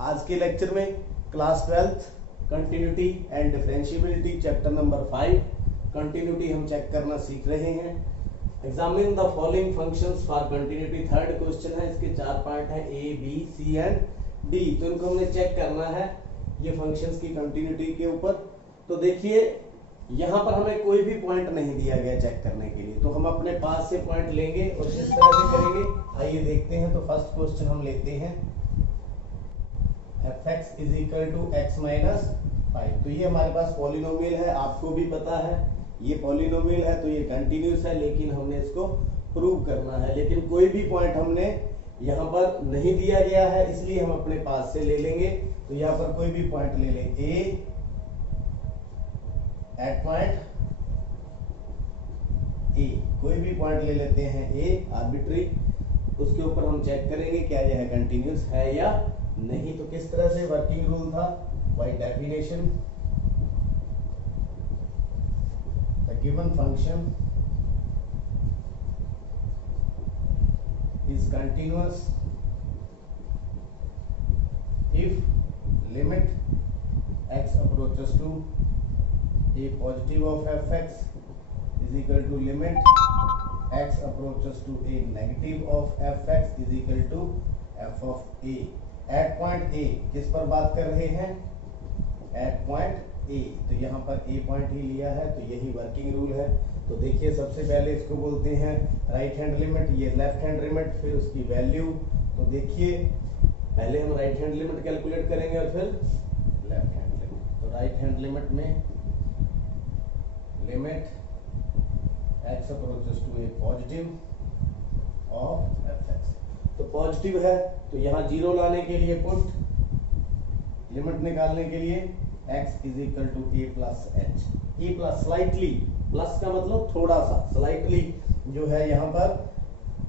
आज के लेक्चर में class 12th continuity and differentiability chapter number 5 continuity हम चेक करना सीख रहे हैं। Examine the following functions for continuity, third question है। इसके चार पार्ट हैं, A B C and D. तो इनको हमने चेक करना है ये फंक्शंस की कंटिन्यूटी के ऊपर। तो देखिए यहाँ पर हमें कोई भी पॉइंट नहीं दिया गया चेक करने के लिए, तो हम अपने पास से पॉइंट लेंगे और किस तरह से करेंगे आइए देखते हैं। तो फर्स्ट क्वेश्चन हम लेते हैं fx is equal to x minus 5। तो ये हमारे पास पॉलिनोमियल है, आपको भी पता है ये पॉलिनोमियल है, तो ये कंटिन्यूस है, लेकिन हमने इसको प्रूव करना है। लेकिन कोई भी पॉइंट हमने यहाँ पर नहीं दिया गया है, इसलिए हम अपने पास से ले लेंगे। तो यहाँ पर कोई भी पॉइंट ले लें, a एट पॉइंट ए, कोई भी पॉइंट ले लेते हैं a आर्बिट्री, उसके ऊपर हम चेक करेंगे क्या यह कंटिन्यूस है या नहीं। तो किस तरह से वर्किंग रूल था, bye definition the given function is continuous if limit x approaches to a positive of fx is equal to limit x approaches to a negative of fx is equal to f of a। At point A किस पर बात कर रहे हैं, eight point ए, तो यहाँ पर ए point ही लिया है, तो यही वर्किंग रूल है। तो देखिए सबसे पहले इसको बोलते हैं राइट हैंड लिमिट, ये लेफ्ट हैंड लिमिट, फिर उसकी वैल्यू। तो देखिए पहले हम राइट हैंड लिमिट कैलकुलेट करेंगे और फिर लेफ्ट हैंड लिमिट। तो राइट हैंड लिमिट में limit x approaches to A positive of fx, तो पॉजिटिव है तो यहाँ जीरो लाने के लिए पुट, लिमिट निकालने के लिए x is equal to A plus H. A plus slightly, plus का मतलब थोड़ा सा, स्लाइटली जो है यहाँ पर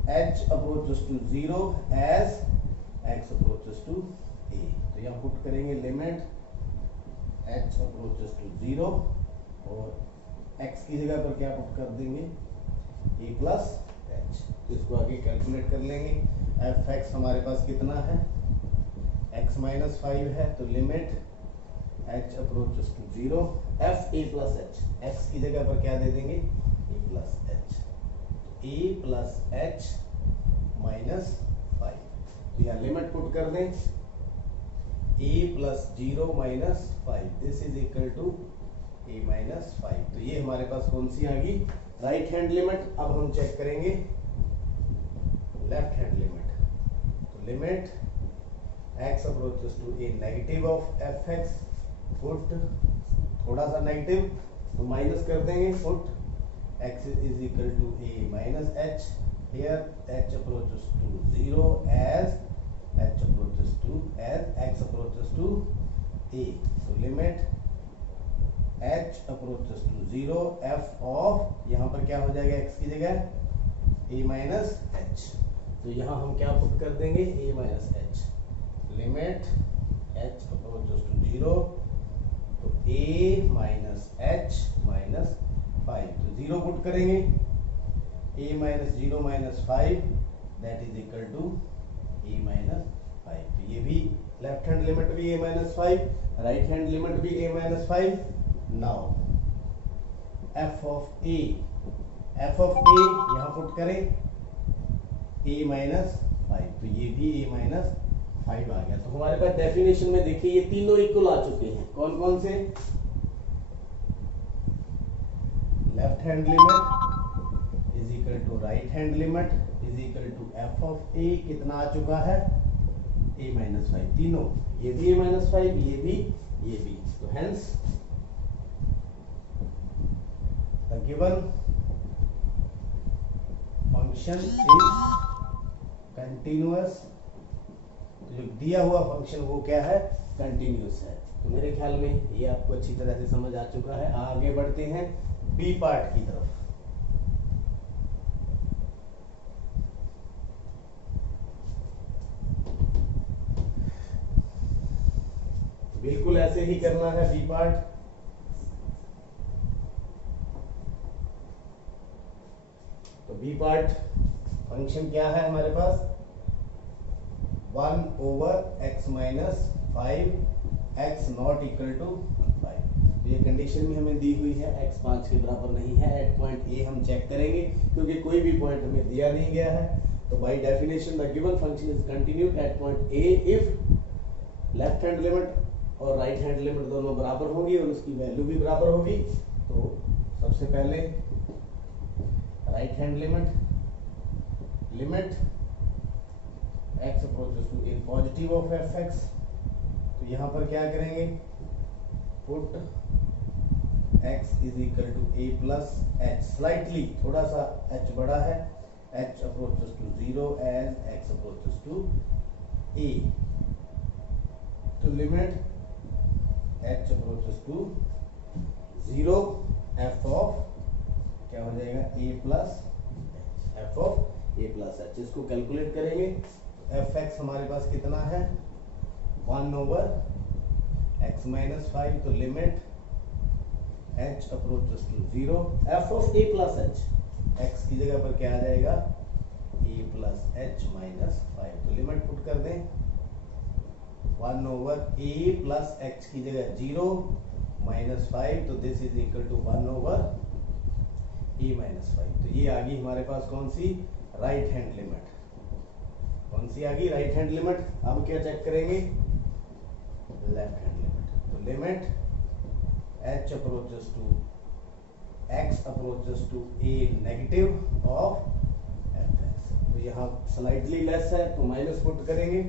h approaches to zero as x approaches to a. तो यहाँ पुट करेंगे limit h approaches to zero और x की जगह पर क्या पुट कर देंगे, a प्लस एच। तो इसको आगे कैलकुलेट कर लेंगे। fx हमारे पास कितना है, x माइनस 5 है, तो limit h approaches to zero f a plus H, x की जगह पर क्या दे देंगे, a plus H, a plus H minus 5। तो यहाँ लिमिट पुट कर दें a plus zero minus 5, this is equal to a minus 5। तो ये हमारे पास कौन सी आ गई, राइट हैंड लिमिट। अब हम चेक करेंगे लेफ्ट हैंड लिमिट। तो limit x approaches to A negative of fx, put थोड़ा सा नेगेटिव तो माइनस कर देंगे, put x is equal to a minus h, here h approaches to zero as h approaches to as x approaches to a। तो limit h approaches to zero f of, यहाँ पर क्या हो जाएगा x की जगह a माइनस h। तो यहाँ हम क्या पुट कर देंगे, a minus h, limit h approaches to zero, तो a माइनस h माइनस 5। तो जीरो पुट करेंगे, a minus zero minus 5 that is equal to a minus 5। तो ये भी लेफ्ट हैंड लिमिट भी a minus 5, right hand limit भी a minus 5। Now f of a, f of a यहाँ put करें a minus 5, तो ये भी a माइनस 5 आ गया। तो हमारे पास डेफिनेशन में देखिए ये तीनों इक्वल आ चुके हैं। कौन कौन से, left hand limit is equal to right hand limit is equal to f of a, कितना आ चुका है, a माइनस 5, तीनों, ये भी a माइनस 5, ये भी। तो hence the given function is continuous. जो दिया हुआ फंक्शन वो क्या है, कंटिन्यूअस है। तो मेरे ख्याल में ये आपको अच्छी तरह से समझ आ चुका है। आगे बढ़ते हैं बी पार्ट की तरफ। बिल्कुल ऐसे ही करना है बी पार्ट। तो बी पार्ट फंक्शन क्या है हमारे पास, 1 over x minus 5 x not equal to 5। तो ये कंडीशन भी हमें दी हुई है, x 5 के बराबर नहीं है। एट पॉइंट ए हम चेक करेंगे क्योंकि कोई भी पॉइंट हमें दिया नहीं गया है। तो by definition the given function is continued at point A if left hand limit और राइट हैंड लिमिट दोनों बराबर होंगी और उसकी वैल्यू भी बराबर होगी। तो सबसे पहले right hand limit x approaches to A positive of fx। तो यहाँ पर क्या करेंगे, put x is equal to a plus h, slightly थोड़ा सा h बड़ा है, h approaches to 0 as x approaches to a। तो limit h approaches to 0 f of क्या हो जाएगा a plus f of a plus h। इसको calculate करेंगे fx हमारे पास कितना है 1 ओवर x माइनस 5। तो limit h approaches to 0 f of a plus h, x की जगह पर क्या आ जाएगा a प्लस h माइनस 5। तो लिमिट पुट कर दें 1 ओवर a प्लस h की जगह 0 माइनस 5। तो this is equal to 1 over a minus 5। तो ये आ गई हमारे पास कौन सी, राइट हैंड लिमिट। कौन सी आ गई, राइट हैंड लिमिट। अब क्या चेक करेंगे, लेफ्ट हैंड लिमिट। तो limit h approaches to x approaches to a negative of fx। तो यहाँ स्लाइटली लेस है तो माइनस पुट करेंगे,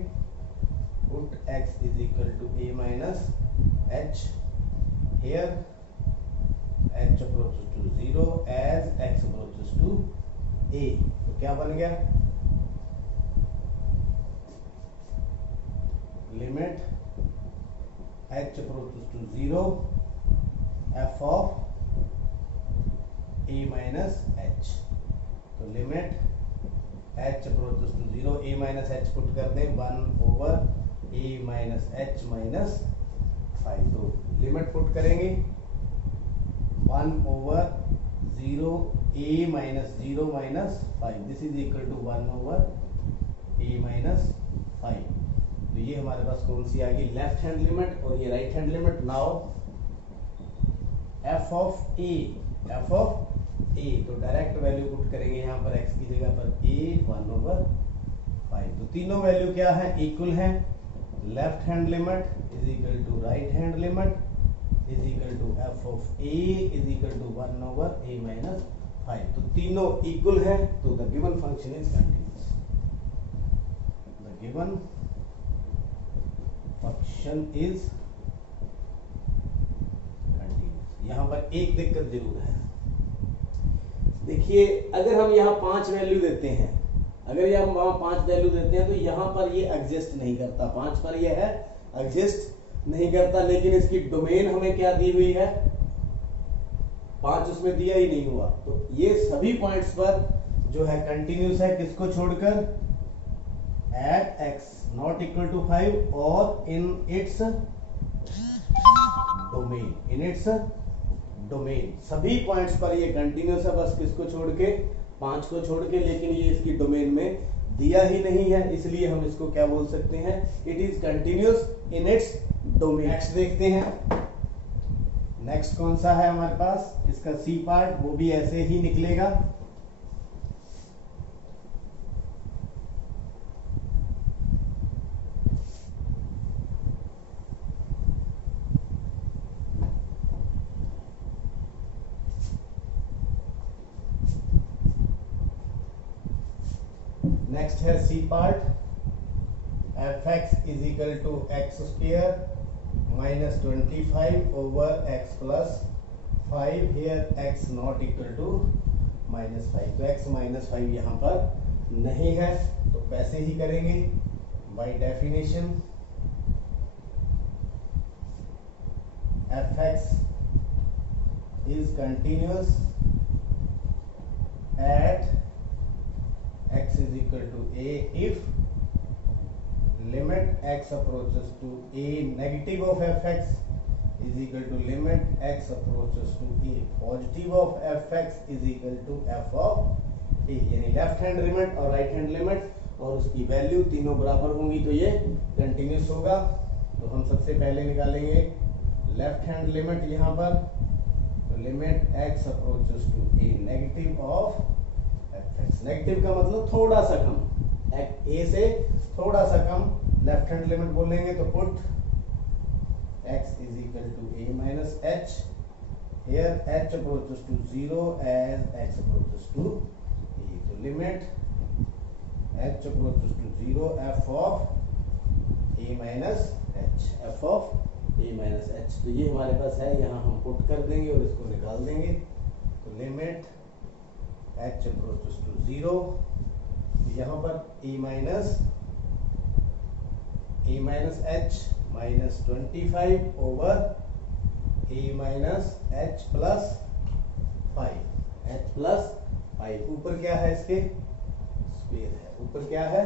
put x is equal to a minus h here h approaches to 0 as x approaches to a। तो क्या बन गया, limit h approaches to 0 f of a minus h। तो limit h approaches to 0 a minus h put कर दें 1 over a minus h minus 5। तो limit put करेंगे 1 over 0 a minus 0 minus 5, this is equal to 1 over a minus 5। तो ये हमारे पास कौन सी आ गई, लेफ्ट हैंड लिमिट, और ये right hand limit. Now f of a, तो डायरेक्ट वैल्यू पुट करेंगे यहाँ पर x की जगह पर a 1 ओवर 5। तो तीनों वैल्यू क्या है, इक्वल है। Left hand limit is equal to right hand limit is equal to f of a is equal to 1 over a minus 5। तो तीनों इक्वल है, तो the given function is continuous. The given function is continuous. यहां पर एक दिक्कत जरूर है, देखिए अगर हम यहाँ 5 वैल्यू देते हैं, अगर ये हम वहां 5 वैल्यू देते हैं तो यहाँ पर ये एग्जिस्ट नहीं करता, 5 पर ये है एग्जिस्ट नहीं करता। लेकिन इसकी डोमेन हमें क्या दी हुई है, 5 उसमें दिया ही नहीं हुआ। तो ये सभी पॉइंट्स पर जो है कंटिन्यूअस है, किसको छोड़कर, at x not equal to 5 और इन इट्स डोमेन, सभी पॉइंट्स पर ये कंटिन्यूअस है, बस किसको छोड़ के, 5 को छोड़ के। लेकिन ये इसकी डोमेन में दिया ही नहीं है, इसलिए हम इसको क्या बोल सकते हैं, it is continuous in its domain. Next देखते हैं, नेक्स्ट कौन सा है हमारे पास, इसका सी पार्ट, वो भी ऐसे ही निकलेगा। नेक्स्ट है C part, fx is equal to X square minus 25 over x plus 5 here x not equal to minus 5। तो x माइनस 5 यहाँ पर नहीं है, तो कैसे ही करेंगे, by definition fx is continuous at x is equal to a if limit x approaches to a negative of fx is equal to limit x approaches to a positive of fx is equal to f of a। यानी left hand limit और right hand limit और उसकी value तीनों बराबर होंगी तो ये continuous होगा। तो हम सबसे पहले निकालेंगे लेफ्ट हैंड लिमिट यहाँ पर, तो limit x approaches to a negative of fx। Negative का मतलब थोड़ा सा कम, a से थोड़ा सा कम लेफ्ट हैंड लिमिट बोलेंगे, तो put x is equal to a minus h, here h approaches to 0 as x approaches to a, तो limit h approaches to 0 f of a minus h, f of a minus h। तो ये हमारे पास है, यहाँ हम put कर देंगे और इसको निकाल देंगे, तो लिमिट h approaches to 0, तो यहाँ पर a minus h minus 25 over a minus h plus 5, h plus 5, ऊपर क्या है इसके स्क्वायर है, ऊपर क्या है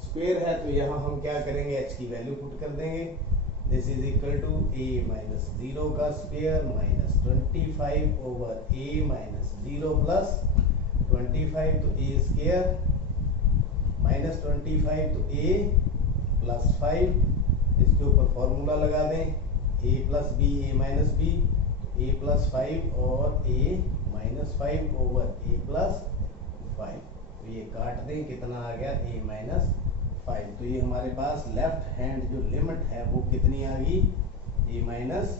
स्क्वायर है, तो यहाँ हम क्या करेंगे h की वैल्यू पुट कर देंगे, this is equal to a minus 0 का square minus 25 over a minus 0 plus 25, तो a स्क्वायर माइनस 25, तो a प्लस 5, इसके ऊपर फॉर्मूला लगा दें, a plus B a minus B, तो a प्लस 5 और a minus 5 over a plus 5, तो ये काट दें, कितना आ गया a माइनस 5। तो ये हमारे पास लेफ्ट हैंड जो लिमिट है वो कितनी आ गई, a माइनस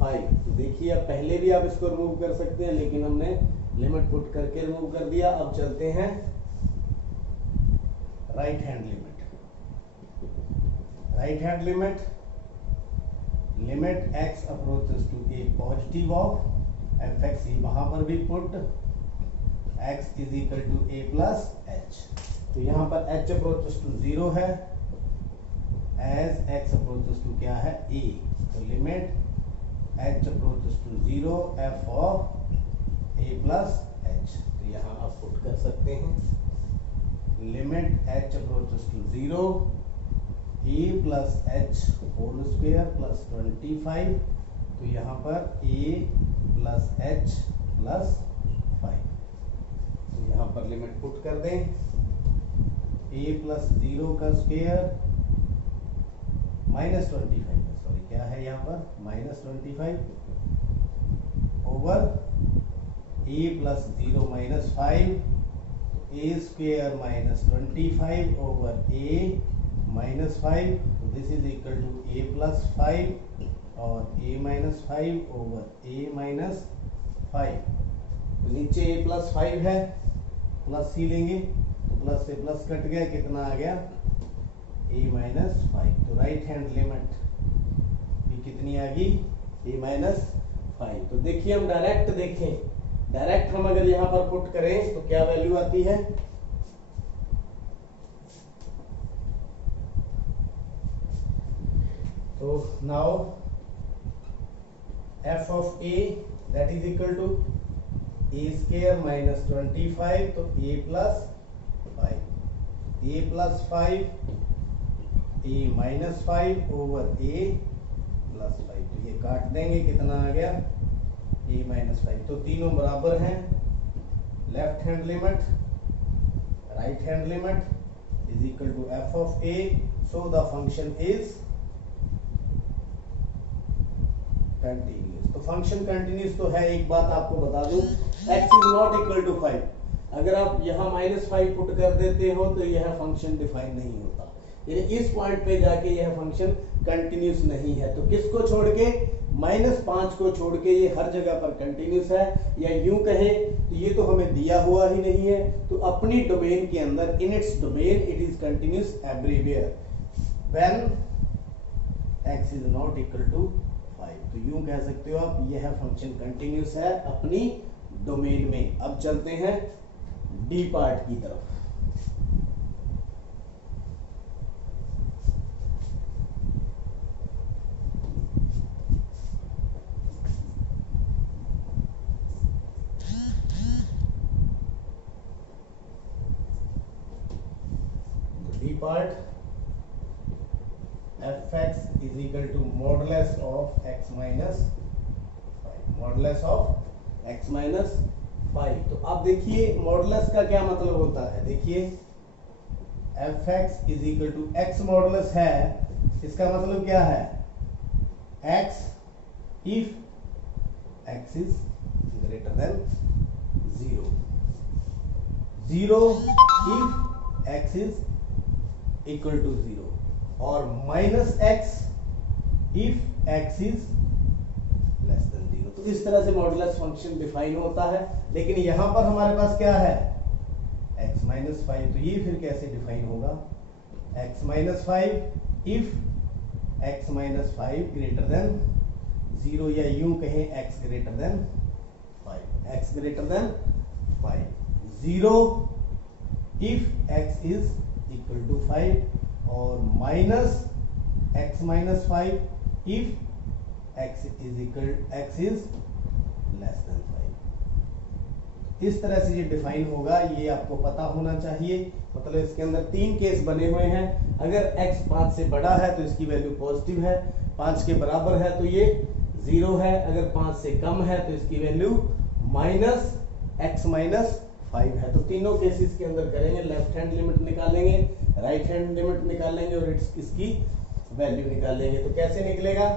5। तो देखिए अब पहले भी आप इसको रिमूव कर सकते हैं, लेकिन हमने लिमिट पुट करके रिमूव कर दिया। अब चलते हैं right hand limit. Right hand limit, limit x approaches to a positive of fx, वहां पर भी put x is equal to a plus h, तो यहाँ पर h अप्रोचेस टू 0 है, एज x अप्रोचेस टू क्या है a, तो limit h approaches to 0 f of a plus h, तो यहाँ आप पुट कर सकते हैं, limit h approaches to 0 a plus h whole square plus 25, तो यहाँ पर a प्लस h प्लस 5, तो यहाँ पर लिमिट पुट कर दें, a प्लस 0 का स्क्वायर माइनस 25, सॉरी क्या है यहाँ पर minus 25 over a plus 0 minus 5, a square minus 25 over a minus 5, तो this is equal to a plus 5 और a minus 5 over a minus 5, तो नीचे a प्लस 5 है, प्लस ही लेंगे, तो प्लस से प्लस कट गया, कितना आ गया a माइनस 5। तो राइट हैंड लिमिट भी कितनी आ गई a माइनस 5। तो देखिए हम डायरेक्ट देखें, डायरेक्ट हम अगर यहाँ पर पुट करें तो क्या वैल्यू आती है, तो now f of a that is equal to a square minus 25, तो a plus 5, a plus 5, a minus 5 over a plus 5, तो ये काट देंगे, कितना आ गया a minus 5, तो तीनों बराबर हैं। Left hand limit right hand limit is equal to f of a, so the function is continuous. तो फंक्शन कंटिन्यूस तो है, एक बात आपको बता दूं, x is not equal to 5, अगर आप यहाँ -5 पुट कर देते हो तो यह फंक्शन डिफाइन नहीं होता, यानी इस पॉइंट पे जाके यह फंक्शन कंटिन्यूस नहीं है। तो किसको छोड़ के, -5 को छोड़ के ये हर जगह पर कंटिन्यूस है, या यूं कहें तो ये तो हमें दिया हुआ ही नहीं है, तो अपनी डोमेन के अंदर, in its domain it is continuous everywhere when x is not equal to 5। तो यूं कह सकते हो आप, यह फंक्शन कंटिन्यूस है अपनी डोमेन में। अब चलते हैं डी पार्ट की तरफ। D part, fx is equal to modulus of x minus 5, modulus of x minus 5। तो अब देखिए मॉडुलस का क्या मतलब होता है, देखिए fx is equal to x modulus है, इसका मतलब क्या है, x if x is greater than 0, 0 if x is equal to 0 और -x if x is less than 0। तो इस तरह से मॉडुलस फंक्शन डिफाइन होता है। लेकिन यहां पर हमारे पास क्या है, x माइनस 5, तो ये फिर कैसे डिफाइन होगा, x minus 5 if x minus 5 greater than 0, या यूं कहें x greater than 5, x greater than 5, 0 if x is equal to 5 और minus x minus 5 if x is equal x is less than 5। इस तरह से ये डिफाइन होगा, ये आपको पता होना चाहिए। मतलब इसके अंदर 3 केस बने हुए हैं। अगर x 5 से बड़ा है तो इसकी वैल्यू पॉजिटिव है, 5 के बराबर है तो ये 0 है, अगर 5 से कम है तो इसकी वैल्यू माइनस x माइनस 5 है। तो तीनों केसेस के अंदर करेंगे, लेफ्ट हैंड लिमिट निकालेंगे, राइट हैंड लिमिट निकालेंगे और इसकी वैल्यू निकालेंगे। तो कैसे निकलेगा,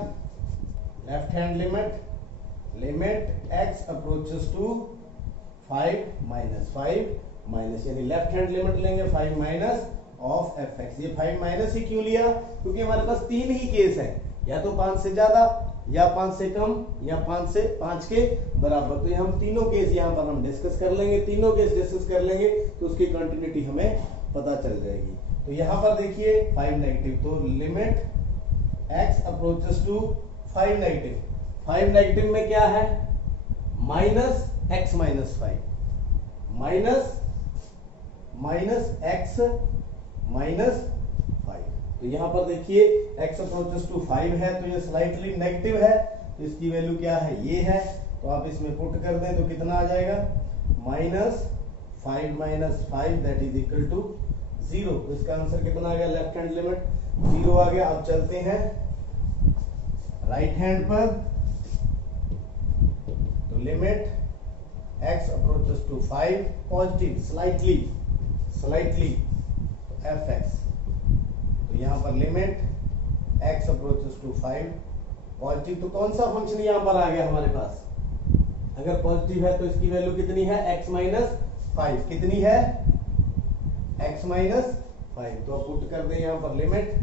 left hand limit x approaches to 5 minus 5 minus, यानी लेफ्ट हैंड लिमिट लेंगे 5 माइनस ऑफ fx। ये 5 माइनस ही क्यों लिया, क्योंकि हमारे पास 3 ही केस है, या तो 5 से ज्यादा, या 5 से कम, या 5 के बराबर। तो हम तीनों केस यहाँ पर हम डिस्कस कर लेंगे, तीनों केस डिस्कस कर लेंगे तो उसकी कंटिन्यूटी हमें पता चल जाएगी। तो यहाँ पर देखिए 5 नेगेटिव, तो limit x approaches to 5 negative, 5 negative में क्या है, minus x minus 5 minus x minus 5। तो यहां पर देखिए x अप्रोचेस टू 5 है तो ये स्लाइटली नेगेटिव है, तो इसकी वैल्यू क्या है, ये है। तो आप इसमें पुट कर दें तो कितना आ जाएगा, -5 minus 5 that is equal to 0। तो इसका आंसर कितना आ गया, लेफ्ट हैंड लिमिट 0 आ गया। अब चलते हैं राइट हैंड पर, तो limit x approaches to 5 positive, slightly तो fx। तो यहां पर limit x approaches to 5 positive, तो कौन सा फंक्शन यहां पर आ गया हमारे पास, अगर पॉजिटिव है तो इसकी वैल्यू कितनी है, x माइनस 5, कितनी है, x माइनस 5। तो पुट कर दे यहां पर लिमिट,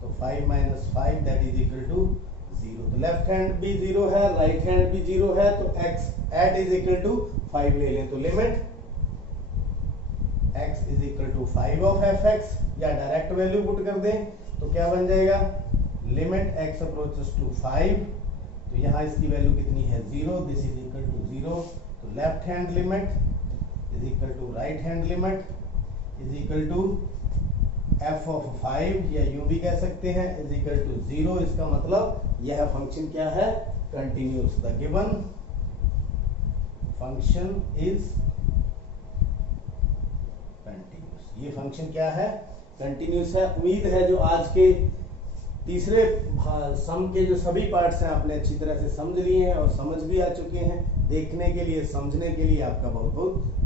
तो 5 minus 5 that is equal to 0। तो लेफ्ट हैंड भी 0 है, राइट हैंड भी 0 है, तो x at is equal to 5 ले लें। तो limit x is equal to 5 of fx, या डायरेक्ट वैल्यू पुट कर दें तो क्या बन जाएगा, लिमिट x अप्रोचेस टू 5, तो यहाँ इसकी वैल्यू कितनी है, 0, दिस इज इक्वल टू 0। तो left hand limit is equal to right hand limit is equal to f of 5, या यूं भी कह सकते हैं इज इक्वल टू 0। इसका मतलब यह फंक्शन क्या है, continuous. The given function is continuous, ये फंक्शन क्या है, कंटिन्यूअस है। उम्मीद है जो आज के तीसरे सम के जो सभी पार्ट्स हैं आपने अच्छी तरह से समझ लिए हैं और समझ भी आ चुके हैं। देखने के लिए, समझने के लिए आपका बहुत बहुत